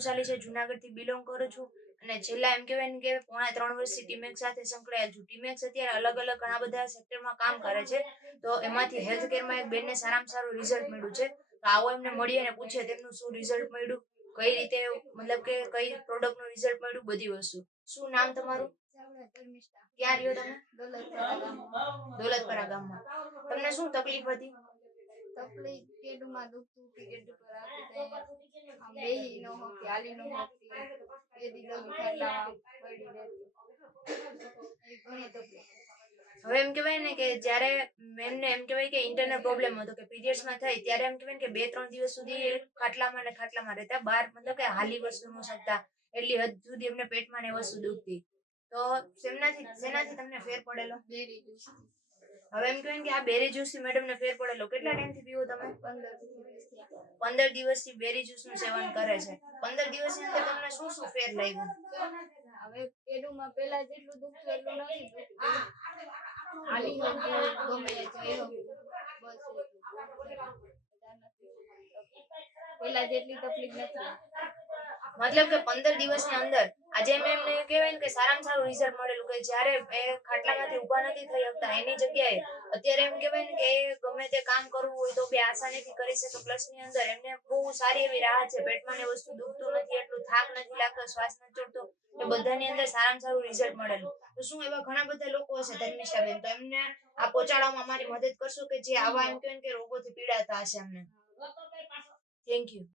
વંશાલી છે જુનાગઢથી બિલોંગ કરું છું અને છેલ્લા એમ કહેવાય ને કે પોણા ત્રણ વર્ષથી ટીમેક સાથે સંકળાયેલ છું. ટીમેક્સ અત્યારે અલગ અલગ ઘણા બધા સેક્ટરમાં કામ કરે છે. તો એમાંથી હેલ્થ કેરમાં એક બેનને સારામાં સારું રિઝલ્ટ મળ્યું છે. તો આવો એમને મળીએ અને પૂછે તેમનું શું રિઝલ્ટ મળ્યું, કઈ રીતે મતલબ કે કઈ પ્રોડક્ટનું રિઝલ્ટ મળ્યું, બધી વસ્તુ. શું નામ તમારું? ક્યાં રહ્યો તમે? દોલતપરા ગામમાં. તમને શું તકલીફ હતી? તકલીફ કેડુમાં દુખતું કે કેડુ પર બેહી નો હોતી હાલી નો હોતી એ દીધો ખાટલા પડી રહેતી ઘણી તકલીફ હવે એમ કહેવાય ને કે જ્યારે એમને એમ કહેવાય કે ઇન્ટરનલ પ્રોબ્લેમ હતો કે પીરિયડ્સમાં થાય ત્યારે એમ કહેવાય ને કે બે ત્રણ દિવસ સુધી ખાટલામાં ને ખાટલામાં રહેતા. બહાર મતલબ કે હાલી વસ્તુ ન શકતા. એટલી હદ સુધી એમને પેટમાં ને વસ્તુ દુખતી. તો શેનાથી શેનાથી તમને ફેર પડેલો? હવે એમ કહેવાય કે આ બેરી જ્યુસથી મેડમ ને ફેર પડેલો કેટલા ટાઈમથી પીવો તમે? પંદર દિવસથી. બેરી જ્યુસનું સેવન કરે છે. પંદર દિવસની અંદર તમને શું શું ફેર લાગ્યું? હવે પેટમાં પેલા જેટલું દુખતું એટલું નથી ગમે બસ. પેલા જેટલી તકલીફ નથી. મતલબ કે પંદર દિવસની અંદર, આજે એમ એમને કહેવાય ને કે સારામાં સારું રિઝલ્ટ મળેલું કે જ્યારે એ ખાટલામાંથી ઊભા નથી થઈ શકતા, એની જગ્યાએ અત્યારે એમ કહેવાય ને કે એ ગમે તે કામ કરવું હોય તો બી આસાનીથી કરી શકે. પ્લસની અંદર એમને બહુ સારી એવી રાહત છે. પેટમાં ને વસ્તુ દુખતું નથી, એટલું થાક નથી લાગતો, શ્વાસ નથી ચડતો એ બધાની અંદર સારામાં સારું રિઝલ્ટ મળેલું. તો શું એવા ઘણા બધા લોકો હશે ધર્મિષ્ઠાબેન? તો એમને આ પહોંચાડવામાં અમારી મદદ કરશો કે જે આવા એમ કહેવાય કે રોગોથી પીડાતા હશે એમને થેન્ક યુ